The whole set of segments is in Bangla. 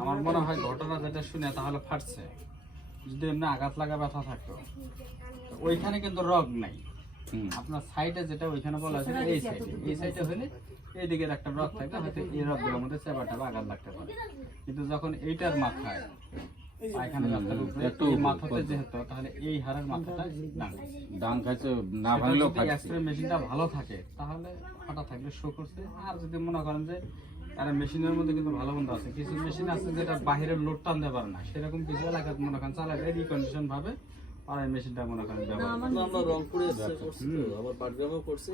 আমার মনে হয় ঘটনা যেটা শুনে তাহলে ফাটছে। যদি এমনি আঘাত লাগা ব্যথা থাকতো। ওইখানে কিন্তু রগ নাই। আপনার সাইডে যেটা ওইখানে বলা আছে এই সাইডে এই সাইডে হলে এই দিকের একটা রগ থাকে হয়তো এই রগগুলোর মধ্যে চেপা বা আঘাত লাগতে পারে। কিন্তু যখন এইটার মাথায় পায়খানা রাস্তার উপরে একটু মাথাতে যেহেতু তাহলে এই হাড়ের মাথাটা ডান। খাইছে না ভাঙলেও ফাটছে। মেশিনটা ভালো থাকে তাহলে ফাটা থাকলে শো করছে। আর যদি মনে করেন যে তারা মেশিনের মধ্যে কিন্তু ভালো মন্দ আছে। কিছু মেশিন আছে যেটা বাহিরের লোড টানতে পারে না। সেরকম কিছু এলাকায় মনে করেন রিকন্ডিশন ভাবে আর এই মেশিনটা মনে করেন ব্যবহার করে। না, আমরা রংপুরে করছি আবার পাটগ্রামেও করছি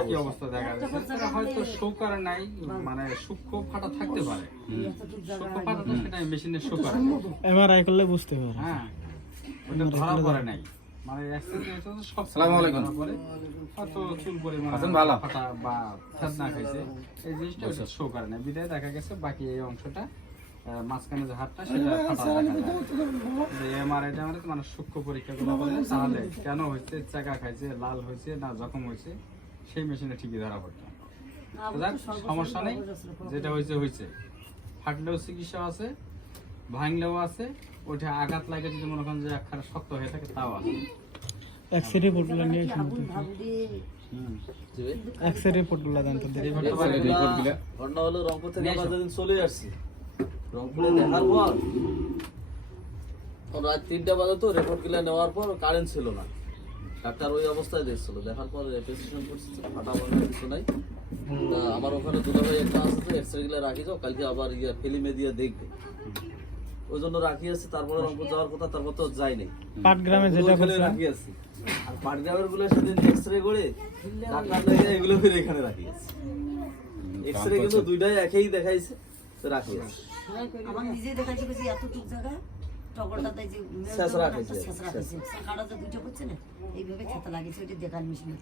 একই অবস্থা দেখা যাচ্ছে। হয়তো শো নাই মানে সূক্ষ্ম ফাটা থাকতে পারে। সূক্ষ্ম ফাটা তো সেটা মেশিনের শো এমআরআই করলে বুঝতে পারে হ্যাঁ ওটা ধরা পড়ে নাই। মানে accident সব আসসালামু আলাইকুম। হয়তো চুল পরিমাণ ভালো? ফাটা বা ফেদনা খাইছে। এই জিনিসটা শো করে না বিদায় দেখা গেছে বাকি এই অংশটা মাঝখানে যে হাতটা সেটা ফাটা দেখা যায়। এমআরআইটা মানে মানে সূক্ষ্ম পরীক্ষা গুলো করলে তাহলে কেন হয়েছে চাকা খাইছে লাল হয়েছে না জখম হয়েছে সেই মেশিনে ঠিকই ধরা পড়তো। সমস্যা নেই। যেটা হয়েছে হয়েছে। ফাটলেও চিকিৎসা আছে ভাঙলেও আছে ওইটা আঘাত লাগে যদি মনে করেন যে একখানা শক্ত হয়ে থাকে তাও আছে। এক্সরে নিয়ে শুনতে এক্সরে। ঘটনা হলো রংপুর থেকে নিয়ে আমরা যেদিন চলে আসছি। রংপুরে দেখার পর রাত তিনটা বাজে তো রিপোর্টগুলা নেওয়ার পর কারেন্ট ছিল না। ডাক্তার ওই অবস্থায় দেখছিল। দেখার পর প্রেসক্রিপশন করছে ফাটা কিছু নাই। তা আমার ওখানে দুটো ভাই একটা আছে তো এক্সরে গুলা রাখি যাও কালকে আবার ইয়া ফিল্মে দিয়ে দেখবে। ওই জন্য রাখি আছে তারপরে রংপুর যাওয়ার কথা তারপর তো যাই নাই পাটগ্রামে যেটা রাখি আছে। আর পাটগ্রামেরগুলো সেদিন এক্সরে করে ডাক্তার দেখে এগুলো ফিরে এখানে রাখি আছে। এক্সরে কিন্তু দুইটাই একই দেখাইছে তো রাখি আছে। আমার নিজে দেখাচ্ছি বেশি এতটুক জায়গা এইভাবে খেতে লাগিয়েছে ওইটা দেখার মেশিনে